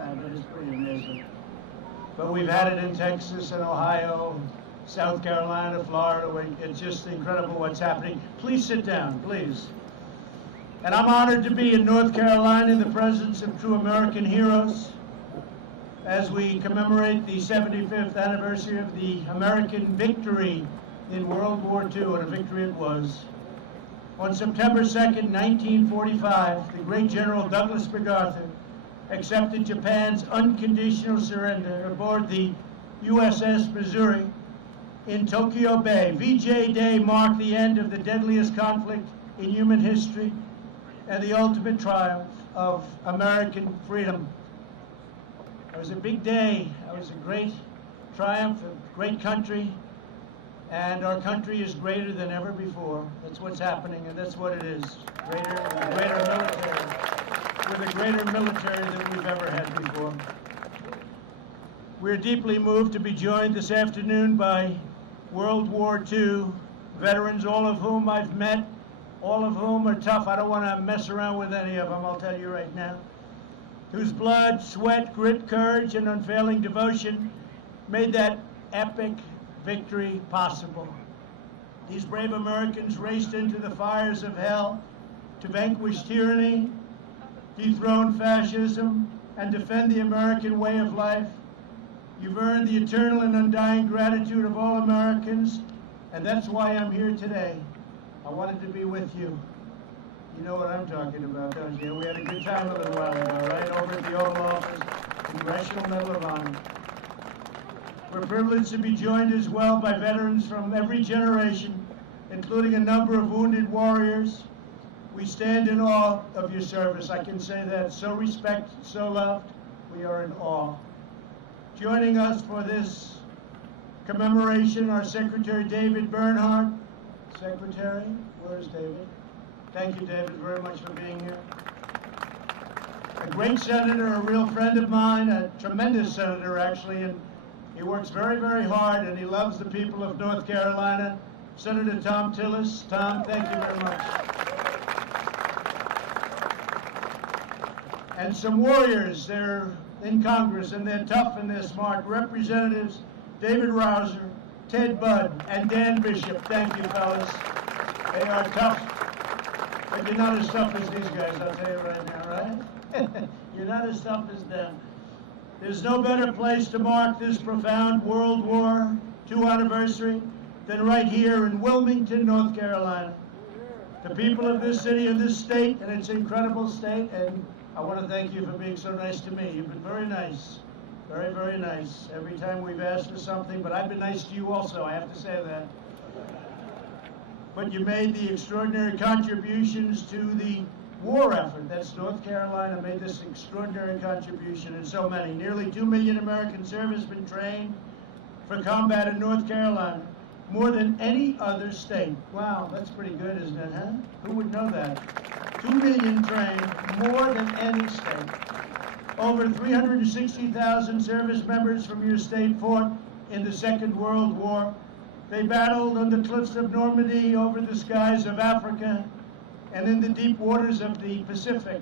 time, but it's pretty amazing. But we've had it in Texas and Ohio, South Carolina, Florida. It's just incredible what's happening. Please sit down, please. And I'm honored to be in North Carolina in the presence of true American heroes as we commemorate the 75th anniversary of the American victory in World War II, and a victory it was. On September 2nd, 1945, the great General Douglas MacArthur accepted Japan's unconditional surrender aboard the USS Missouri in Tokyo Bay. VJ Day marked the end of the deadliest conflict in human history and the ultimate triumph of American freedom. It was a big day. It was a great triumph, a great country, and our country is greater than ever before. That's what's happening, and that's what it is. Greater military, with a greater military than we've ever had before. We're deeply moved to be joined this afternoon by World War II veterans, all of whom I've met, all of whom are tough. I don't want to mess around with any of them, I'll tell you right now. Whose blood, sweat, grit, courage, and unfailing devotion made that epic victory possible. These brave Americans raced into the fires of hell to vanquish tyranny, dethrone fascism, and defend the American way of life. You've earned the eternal and undying gratitude of all Americans, and that's why I'm here today. I wanted to be with you. You know what I'm talking about, don't you? We had a good time a little while ago, right? Over at the Oval Office, Congressional Medal of Honor. We're privileged to be joined as well by veterans from every generation, including a number of wounded warriors. We stand in awe of your service. I can say that. So respected, so loved, we are in awe. Joining us for this commemoration, our Secretary David Bernhardt. Secretary, where's David? Thank you, David, very much for being here. A great senator, a real friend of mine, a tremendous senator, actually, and he works very, very hard, and he loves the people of North Carolina. Senator Tom Tillis. Tom, thank you very much. And some warriors, they're in Congress, and they're tough and they're smart. Representatives David Rouser, Ted Budd, and Dan Bishop. Thank you, fellas. They are tough. But you're not as tough as these guys, I'll tell you right now, right? You're not as tough as them. There's no better place to mark this profound World War II anniversary than right here in Wilmington, North Carolina. The people of this city and this state, and its incredible state, and I want to thank you for being so nice to me. You've been very nice, very, very nice. Every time we've asked for something, but I've been nice to you also, I have to say that. But you made the extraordinary contributions to the war effort. That's North Carolina made this extraordinary contribution, and so many. Nearly 2 million American servicemen trained for combat in North Carolina, more than any other state. Wow, that's pretty good, isn't it, huh? Who would know that? 2 million trained, more than any state. Over 360,000 service members from your state fought in the Second World War. They battled on the cliffs of Normandy, over the skies of Africa, and in the deep waters of the Pacific.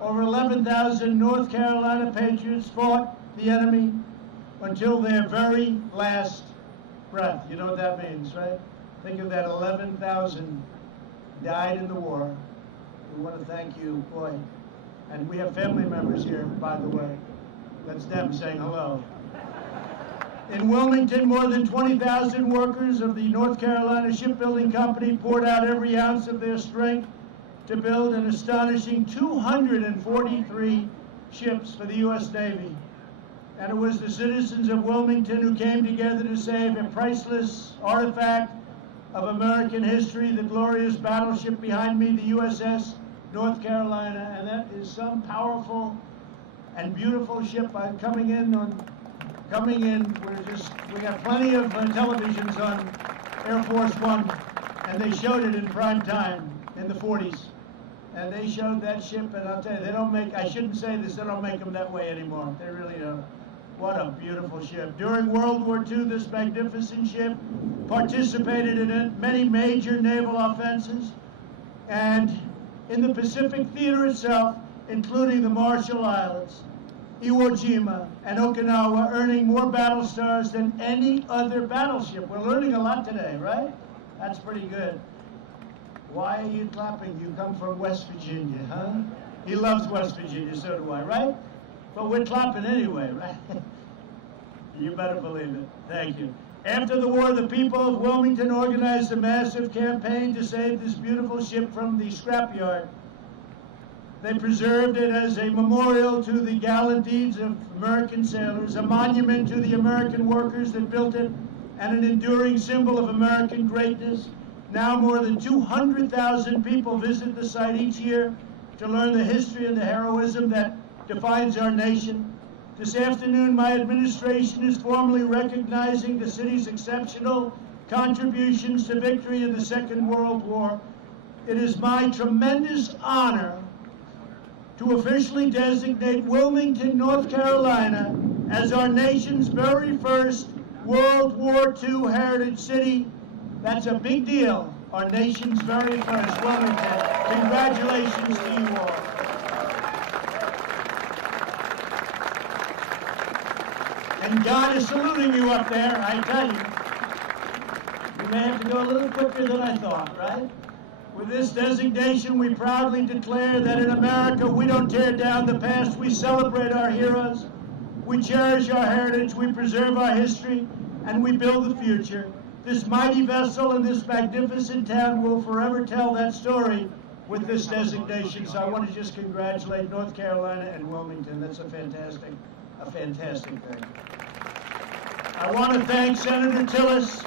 Over 11,000 North Carolina patriots fought the enemy until their very last breath. You know what that means, right? Think of that, 11,000 died in the war. We want to thank you, boy. And we have family members here, by the way. That's them saying hello. In Wilmington, more than 20,000 workers of the North Carolina Shipbuilding Company poured out every ounce of their strength to build an astonishing 243 ships for the U.S. Navy. And it was the citizens of Wilmington who came together to save a priceless artifact of American history, the glorious battleship behind me, the USS North Carolina. And that is some powerful and beautiful ship. Coming in, we got plenty of televisions on Air Force One, and they showed it in prime time in the 40s. And they showed that ship, and I'll tell you, they don't make, I shouldn't say this, they don't make them that way anymore. They really don't. What a beautiful ship. During World War II, this magnificent ship participated in many major naval offenses, and in the Pacific theater itself, including the Marshall Islands. Iwo Jima, and Okinawa, earning more battle stars than any other battleship. We're learning a lot today, right? That's pretty good. Why are you clapping? You come from West Virginia, huh? He loves West Virginia, so do I, right? But we're clapping anyway, right? You better believe it. Thank you. After the war, the people of Wilmington organized a massive campaign to save this beautiful ship from the scrapyard. They preserved it as a memorial to the gallant deeds of American sailors, a monument to the American workers that built it, and an enduring symbol of American greatness. Now more than 200,000 people visit the site each year to learn the history and the heroism that defines our nation. This afternoon, my administration is formally recognizing the city's exceptional contributions to victory in the Second World War. It is my tremendous honor to officially designate Wilmington, North Carolina, as our nation's very first World War II heritage city. That's a big deal. Our nation's very first, Wilmington. Congratulations to you all. And God is saluting you up there, I tell you. You may have to go a little quicker than I thought, right? With this designation, we proudly declare that in America, we don't tear down the past, we celebrate our heroes, we cherish our heritage, we preserve our history, and we build the future. This mighty vessel and this magnificent town will forever tell that story with this designation. So I want to just congratulate North Carolina and Wilmington. That's a fantastic thing. I want to thank Senator Tillis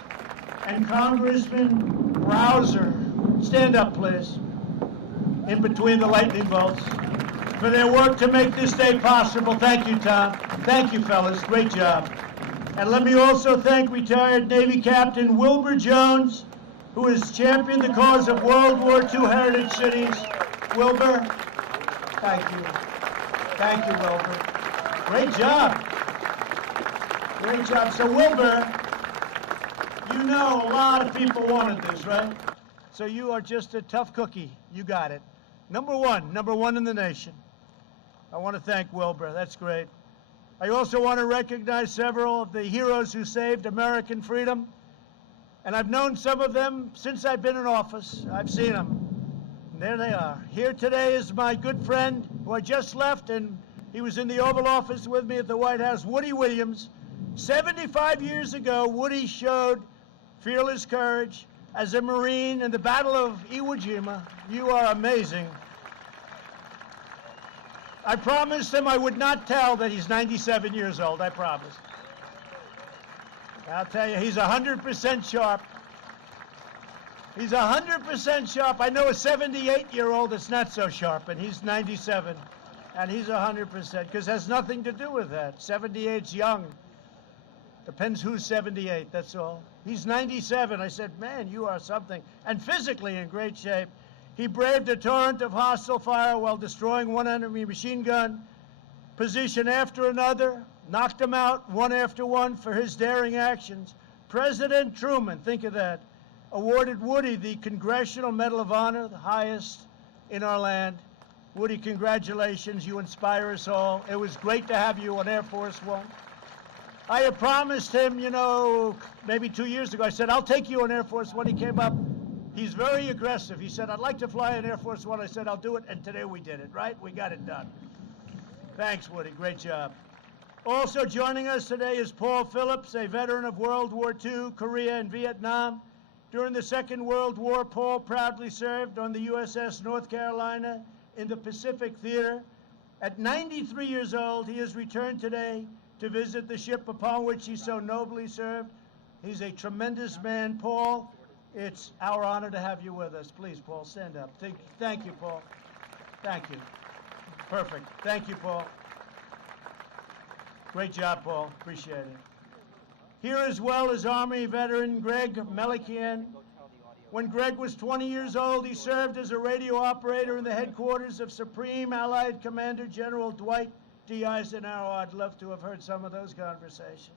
and Congressman Rouser. Stand up, please, in between the lightning bolts, for their work to make this day possible. Thank you, Tom. Thank you, fellas. Great job. And let me also thank retired Navy Captain Wilbur Jones, who has championed the cause of World War II heritage cities. Wilbur, thank you. Thank you, Wilbur. Great job. Great job. So, Wilbur, you know a lot of people wanted this, right? So you are just a tough cookie. You got it. Number one in the nation. I want to thank Wilbur. That's great. I also want to recognize several of the heroes who saved American freedom. And I've known some of them since I've been in office. I've seen them. And there they are. Here today is my good friend who I just left, and he was in the Oval Office with me at the White House, Woody Williams. 75 years ago, Woody showed fearless courage as a Marine in the Battle of Iwo Jima. You are amazing. I promised him I would not tell that he's 97 years old, I promise. I'll tell you, he's 100% sharp. He's 100% sharp. I know a 78-year-old that's not so sharp, and he's 97, and he's 100%, because it has nothing to do with that. 78's young. Depends who's 78, that's all. He's 97. I said, man, you are something. And physically in great shape. He braved a torrent of hostile fire while destroying one enemy machine gun position after another, knocked them out one after one for his daring actions. President Truman, think of that, awarded Woody the Congressional Medal of Honor, the highest in our land. Woody, congratulations. You inspire us all. It was great to have you on Air Force One. I had promised him, you know, maybe 2 years ago, I said, I'll take you on Air Force One. He came up. He's very aggressive. He said, I'd like to fly on Air Force One. I said, I'll do it. And today we did it, right? We got it done. Thanks, Woody. Great job. Also joining us today is Paul Phillips, a veteran of World War II, Korea, and Vietnam. During the Second World War, Paul proudly served on the USS North Carolina in the Pacific Theater. At 93 years old, he has returned today to visit the ship upon which he so nobly served. He's a tremendous man. Paul, it's our honor to have you with us. Please, Paul, stand up. Thank you, Paul. Thank you. Perfect. Thank you, Paul. Great job, Paul. Appreciate it. Here as well is Army veteran Greg Melikian. When Greg was 20 years old, he served as a radio operator in the headquarters of Supreme Allied Commander General Dwight D. Eisenhower. I'd love to have heard some of those conversations.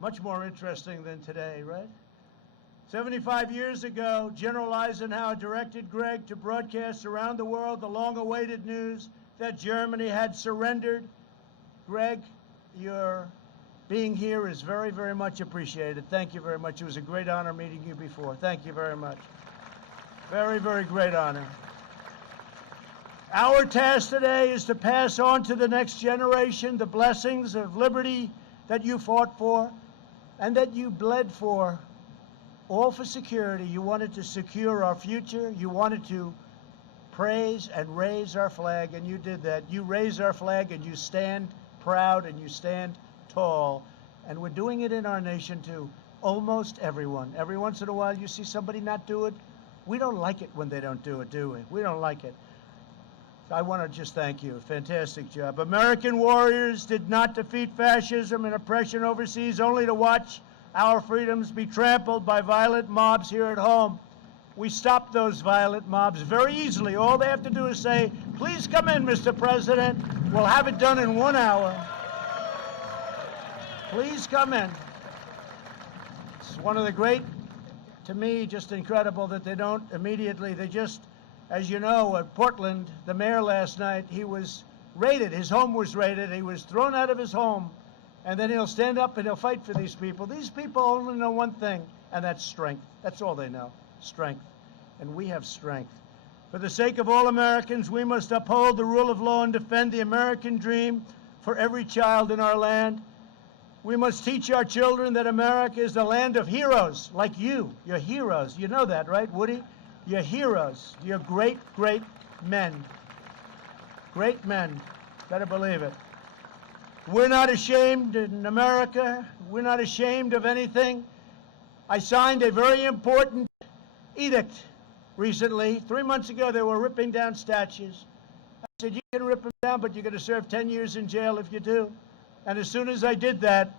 Much more interesting than today, right? 75 years ago, General Eisenhower directed Greg to broadcast around the world the long-awaited news that Germany had surrendered Greg, your being here is very, very much appreciated. Thank you very much. It was a great honor meeting you before. Thank you very much. Very, very great honor. Our task today is to pass on to the next generation the blessings of liberty that you fought for and that you bled for, all for security. You wanted to secure our future. You wanted to praise and raise our flag, and you did that. You raise our flag, and you stand proud, and you stand tall. And we're doing it in our nation, too. Almost everyone. Every once in a while, you see somebody not do it. We don't like it when they don't do it, do we? We don't like it. So I want to just thank you. Fantastic job. American warriors did not defeat fascism and oppression overseas only to watch our freedoms be trampled by violent mobs here at home. We stopped those violent mobs very easily. All they have to do is say, please come in, Mr. President. We'll have it done in 1 hour. Please come in. It's one of the great, to me, just incredible that they don't immediately, they just, as you know, at Portland, the mayor last night, he was raided. His home was raided. He was thrown out of his home. And then he'll stand up and he'll fight for these people. These people only know one thing, and that's strength. That's all they know, strength. And we have strength. For the sake of all Americans, we must uphold the rule of law and defend the American dream for every child in our land. We must teach our children that America is the land of heroes like you. You're heroes. You know that, right, Woody? You're heroes. You're great, great men. Great men. Better believe it. We're not ashamed in America. We're not ashamed of anything. I signed a very important edict recently. 3 months ago, they were ripping down statues. I said, you can rip them down, but you're going to serve 10 years in jail if you do. And as soon as I did that,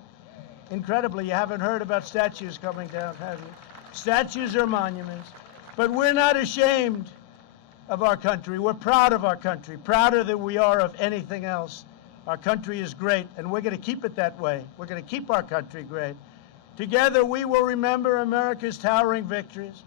incredibly, you haven't heard about statues coming down, have you? Statues are monuments. But we're not ashamed of our country. We're proud of our country, prouder than we are of anything else. Our country is great, and we're going to keep it that way. We're going to keep our country great. Together, we will remember America's towering victories.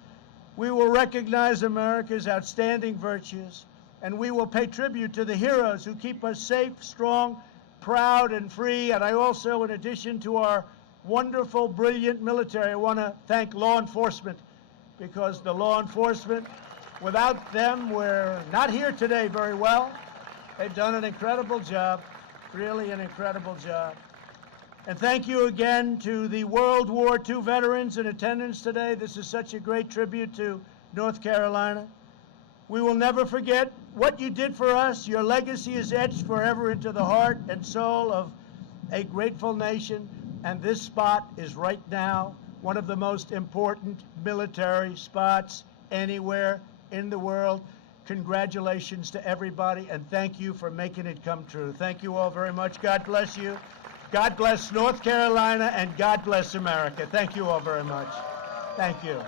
We will recognize America's outstanding virtues, and we will pay tribute to the heroes who keep us safe, strong, proud, and free. And I also, in addition to our wonderful, brilliant military, I want to thank law enforcement, because the law enforcement, without them, we're not here today very well. They've done an incredible job. Really an incredible job. And thank you again to the World War II veterans in attendance today. This is such a great tribute to North Carolina. We will never forget what you did for us. Your legacy is etched forever into the heart and soul of a grateful nation. And this spot is right now one of the most important military spots anywhere in the world. Congratulations to everybody, and thank you for making it come true. Thank you all very much. God bless you. God bless North Carolina, and God bless America. Thank you all very much. Thank you.